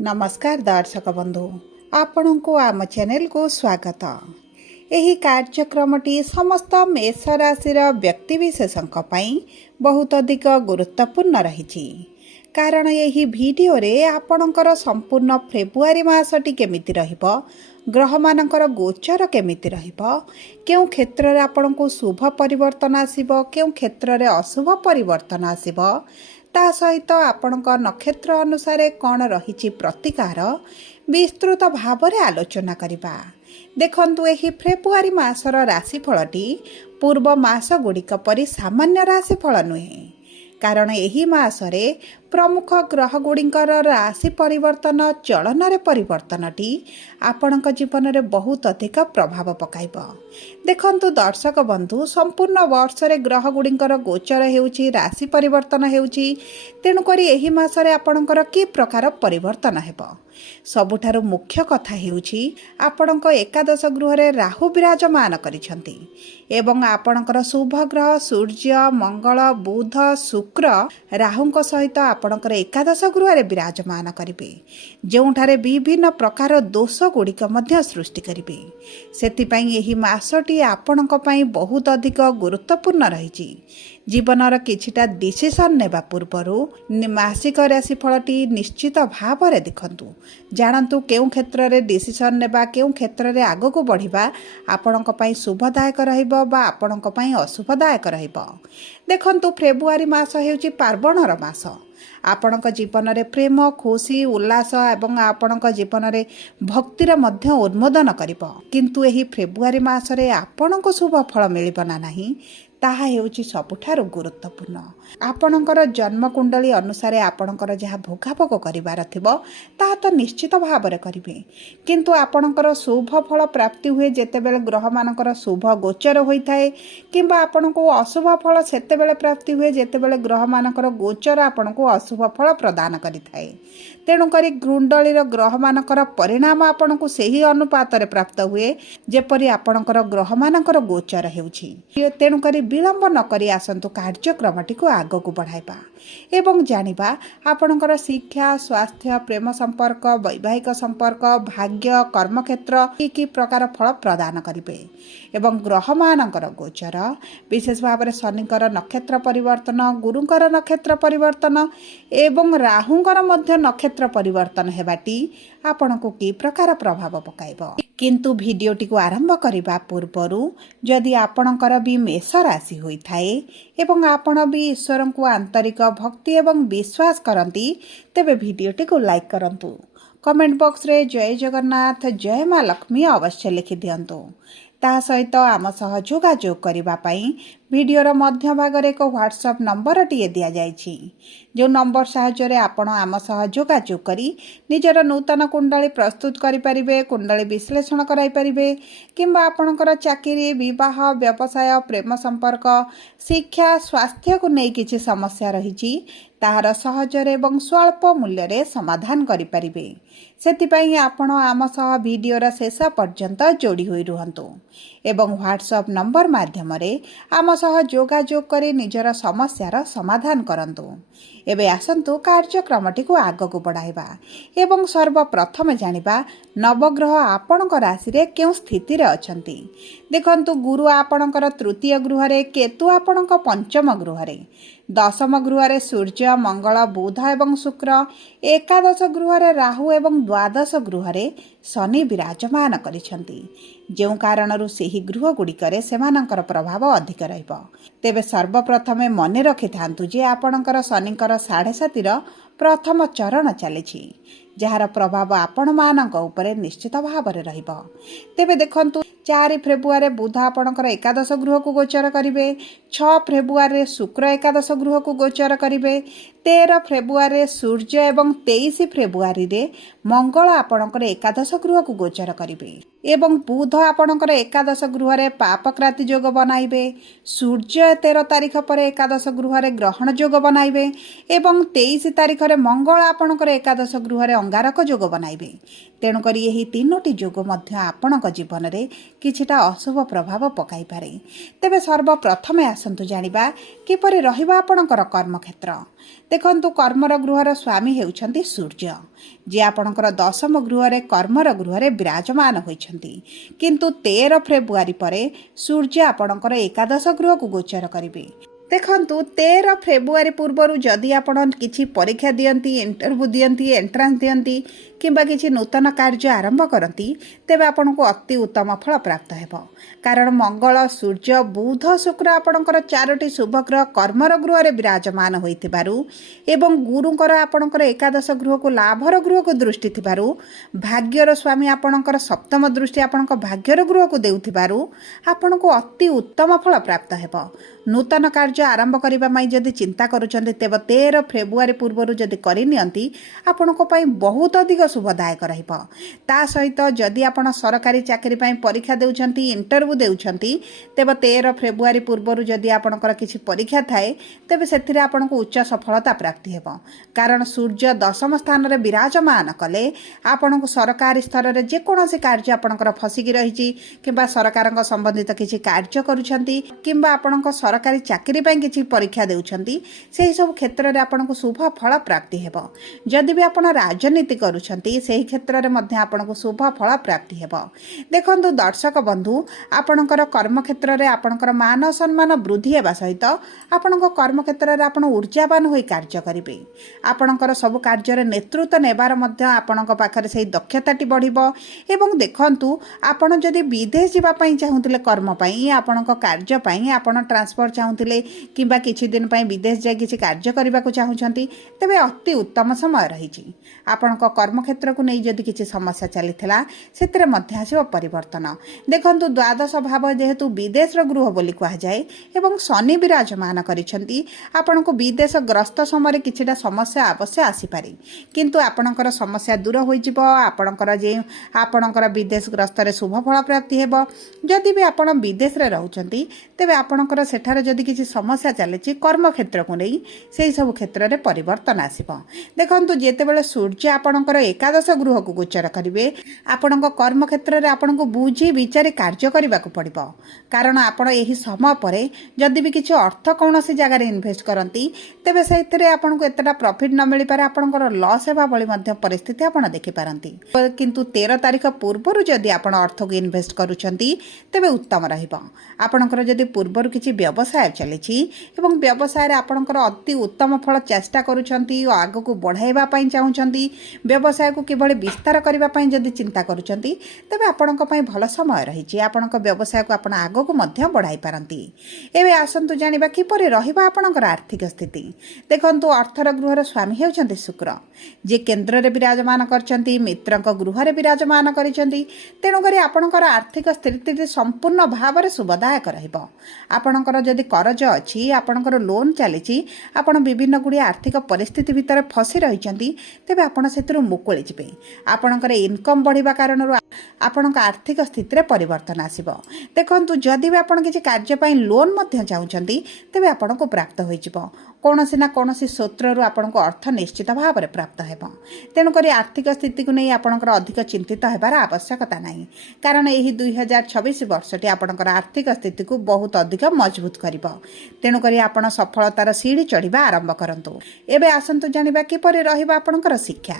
नमस्कार दर्शक बंधु आपण को आम चैनल को स्वागत। यही कार्यक्रमटी समस्त मेष राशि व्यक्तिशेषों बहुत अधिक गुरुत्वपूर्ण रही कारण यही वीडियो रे आपणकर संपूर्ण फेब्रुआरी मासटी केमिति रहिबो, ग्रह मानकर गोचर केमिति रहिबो, केउ क्षेत्र रे आपण को शुभ परिवर्तन आसीबो, केउ क्षेत्र रे अशुभ परिवर्तन आसीबो, ता सहित आपण नक्षत्र अनुसार कौन रही प्रतिकार विस्तृत भाव में आलोचना करवा। देखंतु एही फेब्रुआरी मासर राशिफलटी पूर्व मास गुड़िक परि सामान्य राशिफल नुहे, कारण एही मासरे प्रमुख ग्रह गुड़िकर राशि परिवर्तन चलन रे परिवर्तनटी आपणक जीवन में बहुत अधिक प्रभाव पकाइब। देखंतु दर्शक बंधु, संपूर्ण वर्ष रे ग्रह गुड़िकर गोचर हेउची, राशि परिवर्तन हेउची, तेणुकरी एही मासरे आपणकर कि प्रकार परिवर्तन हेबो। सबुठारु मुख्य कथा हेउची आपणक एकादश गृह रे राहु विराजमान करिसंती एवं आपणकर शुभ ग्रह सूर्य, मंगल, बुध, शुक्र राहुंक सहित आपणकर एकादश गृह रे विराजमान करिवे, जोंठारे विभिन्न प्रकार दोष गुड़िक मध्य सृष्टि करिवे। सेतिपई एही मासटी आपणक पई बहुत अधिक गुरुत्वपूर्ण रहिछि। जीवनर किछिटा डिसिशन नेबा पूर्वरु मासिक राशिफलटी निश्चित भाव में देखंतु, जानतु केउ क्षेत्र रे डिसिशन नेबा, केउ क्षेत्र रे आगको बढ़िबा आपणक पई शुभदायक रहिबो बा आपणक पई अशुभदायक रहिबो। देखंतु फेब्रुआरी मास हेउची पार्वणर मास। आपणक जीवन में प्रेम, खुशी, उल्लास एवं आपणक जीवन में भक्तिर मध्य उन्मोदन करिबो, किंतु एही फेब्रुआरी मासरे आपणक शुभ फल मिलिबो ना नाही, ताहा हेउची सबुठारु गुरुत्वपूर्ण। आपणकर जन्म कुंडली अनुसार आपणकर जहाँ भोगाभोग करिबार थिबो ताहा तो निश्चित भाव में करिवे, किंतु आपणकर शुभ फल प्राप्ति हुए जेतेबेले ग्रह मानकर शुभ गोचर होइथाए, किंबा आपणको अशुभ फल सेतेबेले प्राप्ति हुए जेतेबेले ग्रह मानकर गोचर आपणको अशुभ फल प्रदान करिथाए। तेणुकरी कुंडलीर ग्रह मानकर परिणाम आपणको सेही अनुपात रे प्राप्त हुए जेपरि आपणकर ग्रह मानकर गोचर हेउछि। तेणुकरी विलंब न करी आसंतु कार्यक्रमटी को आगको बढ़ाइबा एवं जानिबा आपणकर शिक्षा, स्वास्थ्य, प्रेम संपर्क, वैवाहिक संपर्क, भाग्य, कर्मक्षेत्र कि प्रकार फल प्रदान करिवे एवं ग्रह मानकर गोचर विशेष भाव में शनिकर नक्षत्र परिवर्तन, गुरुंकर नक्षत्र परिवर्तन एवं राहुंकर मध्य नक्षत्र परिवर्तन हेबाटी आपणको कि प्रकार प्रभाव पकाइबो। किंतु भिडियोटी को आरंभ करने पूर्वरु जदि आपणकर भी मेष राशि होइथाए एवं आपण भी ईश्वर को आंतरिक भक्ति एवं विश्वास करती तेबे भिडियोटी को लाइक करंतु। कमेंट बॉक्स रे जय जगन्नाथ, जय माँ लक्ष्मी अवश्य लिखि दियंतु। ता सहित आम सह जोगाजोग करिबा पई वीडियोर मध्य भागरे एक व्हाट्सएप नंबर टीए दिया जाइछि, जो नंबर साहाय्य आपण आम सह जोगाजोग करी निजर नूतन कुंडली प्रस्तुत करि परिबे, कुंडली विश्लेषण कराई परिबे, किंबा आपणकर चाकरी, विवाह, व्यवसाय, प्रेम संपर्क, शिक्षा, स्वास्थ्य को नहीं किछि समस्या रहिछि ताहार सहजरे एवं स्वल्प मूल्य रे समाधान करि परिबे। सेतिपई आपण आम सह वीडियोर शेष पर्यंत जोड़ी होई रुहंतु एवं व्हाट्सएप नंबर माध्यम रे आम सह जोगाजोग करी निजर समस्यार समाधान करंतु। एबे आसंतु कार्यक्रमटी को आगको बढ़ाइबा एवं सर्वप्रथम जानिबा नवग्रह आपणक राशि रे केउ स्थिति रे अछंती। देखंतु गुरु आपणकर तृतीय गृह रे, केतु आपणक पंचम गृह रे, दशम गृह रे सूर्य, मंगल, बुध एवं शुक्र, एकादश गृह रे राहु एवं द्वादश गृह रे शनि विराजमान करिसंती, जो कारणरू सेही गृह गुड़िकरे सेमानंकर प्रभाव अधिक रहिबो। तेबे सर्वप्रथमे मने रखिथांतु जे आपणकर शनिकर 7.5 प्रथम चरण चलिछि, जार प्रभाव आपण मानक उपरे निश्चित भाव में रहिबो। तेबे देखंतु 4 फेब्रुआरी बुध आपणकर एकादश गृह को गोचर करिवे, 6 फेब्रुआरी शुक्र एकादश गृह को गोचर करिवे, 13 फेब्रुआरी सूर्य एवं 23 फेब्रुआरी रे मंगल आपणकर एकादश गृह को गोचर करिवे एवं बुध आपणकर एकादश गृह रे पापक्रांति योग बनाइबे, सूर्य 13 तारिख पर एकादश गृह रे ग्रहण योग बनाइबे एवं 23 तारिख रे मंगल आपणकर एकादश गृह रे अंगारक जोग बनाइबे। तेणुकरी यही 3टी जोग मध्य आपणक जीवन में किछिटा अशुभ प्रभाव पकाई पारे। तेबे सर्वप्रथमे आसंतु जानिबा किपरि रहिबा आपणकर कर्मक्षेत्र। देखंतु कर्मर गृहर स्वामी हेउछंती सूर्य, जे आपणकर 10म गृहरे कर्मर गृहरे विराजमान होइछंती। किंतु 13 फेब्रुआरी परे सूर्य आपणकर एकादश गृह को गोचर करिवे। देखंतु 13 फेब्रुआरी पूर्वर जदि आपण किछि परीक्षा दियंती, इंटरव्यू दियंती, एंट्रांस दियंती किंबा किछि नूतन कार्य आरंभ करती, तेबे आपनको अति उत्तम फल प्राप्त हेबो। कारण मंगल, सूर्य, बुध, शुक्र आपणकर 4टी शुभ ग्रह कर्मर गृह रे विराजमान होइतिबारु एवं गुरुଙ୍କର आपणकर एकादश गृह को लाभर गृह को दृष्टि थिबारु, भाग्यर स्वामी आपणकर सप्तम दृष्टि आपणक भाग्यर गृह को देउथिबारु आपनको अति उत्तम फल प्राप्त हेबो। नूतन कार्य आरंभ करबा मई जदि चिंता करूछन्ते तेबे 13 फेब्रुआरी पूर्वरु जदि करि नियंती आपनको पई बहुत अधिक शुभदायक रहिबो। ता सहित जदि आपण सरकारी चाकरी पई परीक्षा देउछन्ती, इंटरव्यू देउछन्ती, तेबे 13 फेब्रुआरी पूर्वरु जदि आपणकर किछि परीक्षा थाए तेबे सेथिरे आपनको उच्च सफलता प्राप्ति हेबो। कारण सूर्य 10म स्थान रे विराजमान कले आपनको सरकारी स्तर रे जे कोनोसी कार्य आपणकर फसिकी रहिछि किबा सरकारक संबंधित किछि कार्य करूछन्ती किबा आपणक सरकारी चाकरी पई किछि परीक्षा देउछन्ती, सेही सब क्षेत्र रे आपनको शुभ फल प्राप्ति हेबो। जदि भी आपण राजनीति करूछन्ती सेही क्षेत्र रे मध्ये आपनको शुभ फल प्राप्ति हेबो। देखंतु दर्शक बंधु, आपणकर कर्म क्षेत्र रे आपणकर मान सम्मान वृद्धि हेबा सहित आपणक कर्म क्षेत्र रे आपण ऊर्जावान होई कार्य करिवे। आपणकर सब कार्य रे नेतृत्व नेबार मध्ये आपणक पाखरे सेही दक्षताटी बढ़िबो। एवं देखंतु आपण जदि विदेश जिबा पई चाहुतिले कर्म पई, आपणक कार्य पई आपण ट्रांसफर चाहुतिले किबा किछि दिन पई विदेश जाय किछि कार्य करबा को चाहुछंती, तेबे अति उत्तम समय रहिछि। आपणक कर्म क्षेत्र को नै जदि किछि समस्या चलिथिला सेतरे मध्ये आसीबो परिवर्तन। देखंतु द्वादश भाव जेहेतु विदेश रो गृह बोली कहा जाय एवं शनि विराजमान करिसंती, आपणको विदेश ग्रस्त समय किछिटा समस्या अवश्य आसी पारे, किंतु आपणकर समस्या दूर होई जिवो। आपणकर विदेश ग्रस्त रे शुभ फल प्राप्ति हेबो। जदि भी आपण विदेश रे रहउचंती तेबे आपणकर सेठारे जदि किछि समस्या चलेछि कर्म क्षेत्र को नै सेही सब क्षेत्र रे परिवर्तन आसीबो। देखंतु जेतेबेले सूर्य आपणकर एकादश गृह को गोचर करिवे, आपणक कर्म क्षेत्र रे आपणको बुझी विचारी कार्य करबा को पड़िबो। कारण आपण एही समय परे जदि भी किछि अर्थ कोनोसी जगह रे इन्वेस्ट करंती तेबे सेथिरे आपणको एतटा प्रॉफिट न मिली पारे, आपणकर लॉस हेबा बळी मध्य परिस्थिति आपण देखि पारंती। किंतु 13 तारिख पूर्वरु जदि आपण अर्थ को इन्वेस्ट करूछंती तेबे उत्तम रहिबो। आपणकर जदि पूर्वरु किछि व्यवसाय चलिछि एवं व्यवसाय रे आपणकर अति उत्तम फल चेष्टा करूछंती, आगो को बढ़ाइबा पई चाहुछंती, व्यवसाय को किभଳି विस्तार करबा पई जदि चिंता करूछंती तेबे आपणक पई भल समय रहिछि। आपणक व्यवसाय को आपण आगो को मध्य बढ़ाई पारंती। एबे आसंतु जानिबा किपरि रहिबा आपणकर आर्थिक स्थिति। देखंतु अर्थर गृहर स्वामी हेउछंती शुक्र, जे केंद्र रे विराजमान करछंती, मित्रक गृह रे विराजमान करिछंती। तेणु करी आपणकर आर्थिक स्थिति संपूर्ण भाव रे शुभदायक रहिबो। आपणकर जदि करज अछि, आपणकर लोन चलिछि, आपण विभिन्न गुडी आर्थिक परिस्थिति भितर फसी रहिछंती, तेबे आपण सेतिरु मुकुळी जिवे। आपणकर इनकम बढ़िबा कारणरु आपणक आर्थिक स्थिति रे परिवर्तन आसीबो। देखंतु जदि भी आपण किछि कार्य पई लोन मध्य चाहुछंती तेबे आपणको प्राप्त होई जिवो। कोनोसी ना कोनोसी सूत्ररु आपणको अर्थ निश्चित भाव रे प्राप्त हेबो। तेणु करी आर्थिक स्थिति को नै आपणकर अधिक चिंतित हेबार आवश्यकता नाही। कारण एही 2026 वर्षटी आपणकर आर्थिक स्थिति को बहुत अधिक मजबूत करिवो। तेणु करी आपण सफलतार सीढ़ी चढ़िबा आरंभ करंतु। एबे आसंतु जानिबा किपरि रहिबा आपणकर शिक्षा।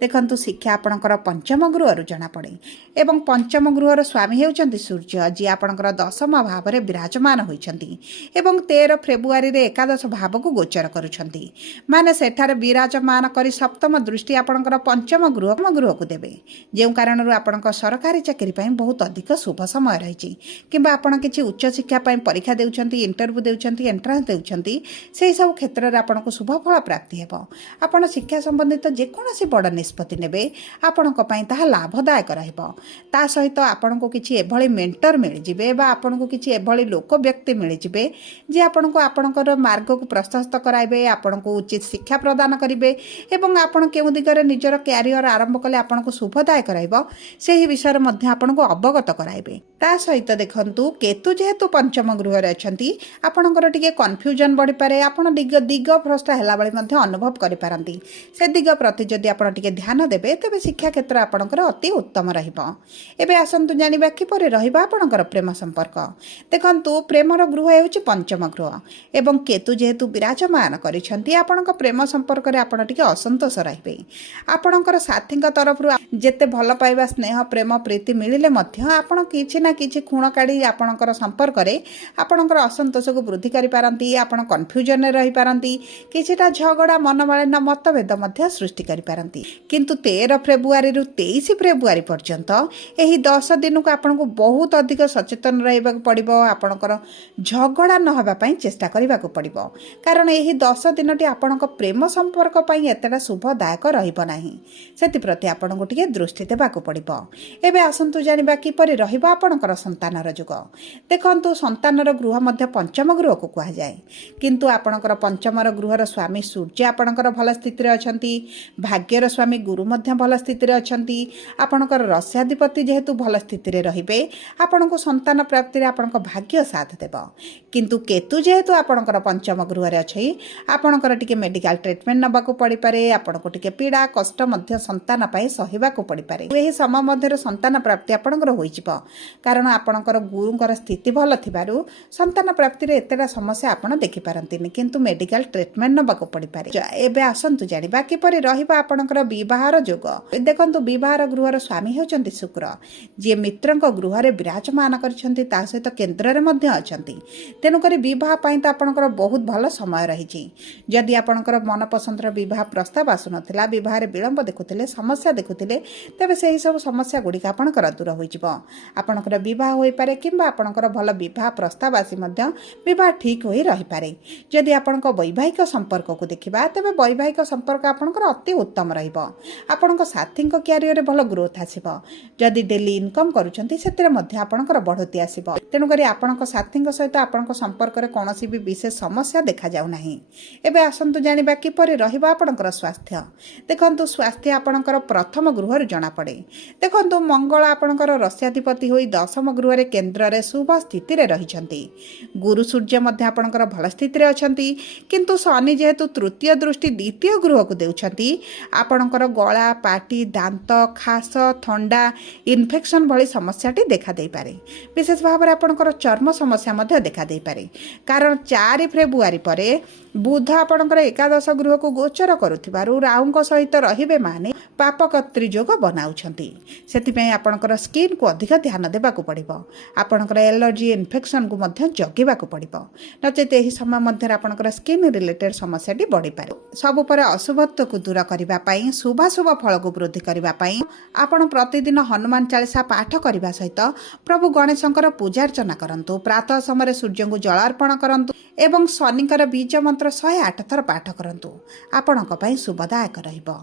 देखंतु शिक्षा आपणकर पंचम गृहरु जणा पड़े एवं पंचम गृहर स्वामी हेउचंती सूर्य, जे आपणकर 10म भाव रे विराजमान होइछंती एवं 13 फेब्रुआरी रे एकादश भाव को गोचर करूछंती। माने सेठारे विराजमान करी सप्तम दृष्टि आपणकर पंचम गृह को देबे, जे कारणरु आपणकर सरकारी चाकरी पई बहुत अधिक शुभ समय रहिछि। किबा आपण किछि उच्च शिक्षा पई परीक्षा देउछंती, इंटरव्यू देउछंती, एंट्रांस देउछंती, सेही सब क्षेत्र रे आपणको शुभ फल प्राप्ति हेबो। आपण शिक्षा संबंधित जे कोनोसी बड़ निष्पत्ति नेबे आपणको पई ताहा लाभदायक रहिबो। ता सहित आपणको किछि एभଳି मेंटर मिलि जिवे बा आपणको किछि एभଳି लोक व्यक्ति मिलि जिवे जे आपणको आपणकर मार्ग को प्रशस्त ଉନ୍ନତ କରାइबे आपनको उचित शिक्षा प्रदान करेंगे एवं आपण केउ दिगरे निजर क्यारियर आरंभ कले आपनको शुभदायक रहइबो सेही विषय मध्ये आपनको अवगत कराइबे। ता सहित देखंतु केतु जेहेतु पंचम गृह रे अछंती आपणकर टिके कन्फ्यूजन बढ़ी पारे आपण दिग भ्रष्ट हैला बळे मध्ये अनुभव करि पारंती से दिग प्रति जदि आपण टिके ध्यान देबे तबे शिक्षा क्षेत्र आपणकर अति उत्तम रहिबो। एबे आसंतु जानिबा किपरि रहिबा आपणकर प्रेम संपर्क देखंतु प्रेमर गृह हेउची पंचम गृह एवं केतु जेहेतु विराजमान करिसंती आपणक प्रेम संपर्क रे आपण टिके असंतोष रहिबे। आपणकर साथीक तरफरु जेते भल पाइबा स्नेह प्रेम प्रीति मिलिले मध्य आपण किछि ना किछि खुण काढी आपणकर संपर्क रे आपणकर असंतोष को वृद्धि करि पारंती आपण कन्फ्यूजन रे रहि पारंती किछिटा झगड़ा मनमालिन्य मतभेद मध्य सृष्टि करि पारंती किंतु 13 फेब्रुआरी रु 23 फेब्रुआरी पर्यंत एही 10 दिन को आपण को बहुत अधिक सचेतन रहइबा पड़िबो। आपणकर झगड़ा न होबा पई चेष्टा करिबा को पड़िबो कारण एही 10 दिनटी आपणक प्रेम संपर्क पई एतेटा शुभदायक रहिबो नाही सेति प्रति आपण को टिके दृष्टि देबा को पड़िबो। एबे आसंतु जानिबा किपरि रहिबा आपणकर संतानर जुग देखंतु संतानर गृह मध्य पंचम गृह को कहा जाए किंतु आपणकर पंचमर गृहर स्वामी सूर्य आपणकर भल स्थिति रे अछंती भाग्यर स्वामी गुरु मध्य भल स्थिति रे अछंती आपणकर रस्याधिपति जेहेतु भल स्थिति रे रहिबे आपणको संतान प्राप्ति रे आपणको भाग्य साथ देबो किंतु केतु जेहेतु आपणकर पंचम गृह रे अछि आपणकर टिके मेडिकल ट्रीटमेंट नबा को पड़ी पारे आपणको टिके पीड़ा कष्ट मध्य संतान पई सहिबा को पड़ी पारे एही समय मध्य संतान प्राप्ति आपणकर होई जिवो कारण आपणकर गुरुंकर स्थिति भल थिबारु संतान प्राप्ति रे एतेटा समस्या आपण देखि पारंतिनी किंतु मेडिकल ट्रीटमेंट नबा को पड़ी पारे। एबे आसंतु जानिबा किपरि रहिबा आपणकर विवाहर जोग देखंतु विवाहर गृहर स्वामी होचंती शुक्र जे मित्रंक गृह रे विराजमान करछंती ता सहित केंद्र रे मध्य अछंती तेनु करी विवाह पई त आपणकर बहुत भल समय रहिछि जदि आपणकर मन पसंदर विवाह प्रस्ताव आसु नथिला विवाह रे विलंब देखुथिले समस्या देखुथिले तबे सेही सब समस्या गुडी आपणकर दूर होई जिवो आपणकर विवाह होई पारे किंबा आपणकर भल विवाह प्रस्ताव आसी मध्य विवाह ठीक होई रही पारे। जदि आपणक वैवाहिक संपर्क को देखिबा तबे वैवाहिक संपर्क आपणकर अति उत्तम रहिबो आपणक साथीक क्यारियर रे भल ग्रोथ आसीबो जदि डेली इनकम करूछंती सेतरे मध्य आपणकर बढ़ोती आसीबो तेनु करी आपणक साथीक सहित आपणक संपर्क रे कोनोसी भी विशेष समस्या देखा जाउ नाही। एबे आसंतु जानिबा किपरि रहिबा आपणकर स्वास्थ्य देखंतु स्वास्थ्य आपणकर प्रथम गृह रे जणा पड़े देखंतु मंगल आपणकर रस्याधिपति होई दशम गृह रे केंद्र रे शुभ स्थिति रे रहिछंती गुरु सूर्य मध्य आपणकर भल स्थिति रे अछंती किंतु शनि जेहेतु तृतीय दृष्टि द्वितीय गृह को देउछंती आपणकर गला पाटी दांत खास थंडा इन्फेक्शन भली समस्याटी देखा दे पारे विशेष भाव में आपणकर चर्म समस्या मध्य देखा दे पारे कारण 4 फेब्रुआरी परे बुध आपणकर एकादश गृह को गोचर करुथिबारु राहुंक सहित रहिबे माने पापकत्री योग बनाउछंती सेतिपई आपणकर स्किन को अधिक ध्यान देबा को पड़िबो आपणकर एलर्जी इन्फेक्शन को मध्य जगिबा को पड़िबो नचेत एही समय मध्य आपणकर स्किन रिलेटेड समस्याटी बढ़ी पारे सब पर अशुभत्व को दूर करबा पई शुभाशुभ फल को वृद्धि करबा पई आपण प्रतिदिन हनुमान चालीसा पाठ करबा सहित प्रभु गणेशंकर पूजा अर्चना करंतु प्रातः समय सूर्य को जल अर्पण करंतु एवं शनिकर बीज मंत्र 108 थर पाठ करंतु आपणक पई शुभदायक रहिबो।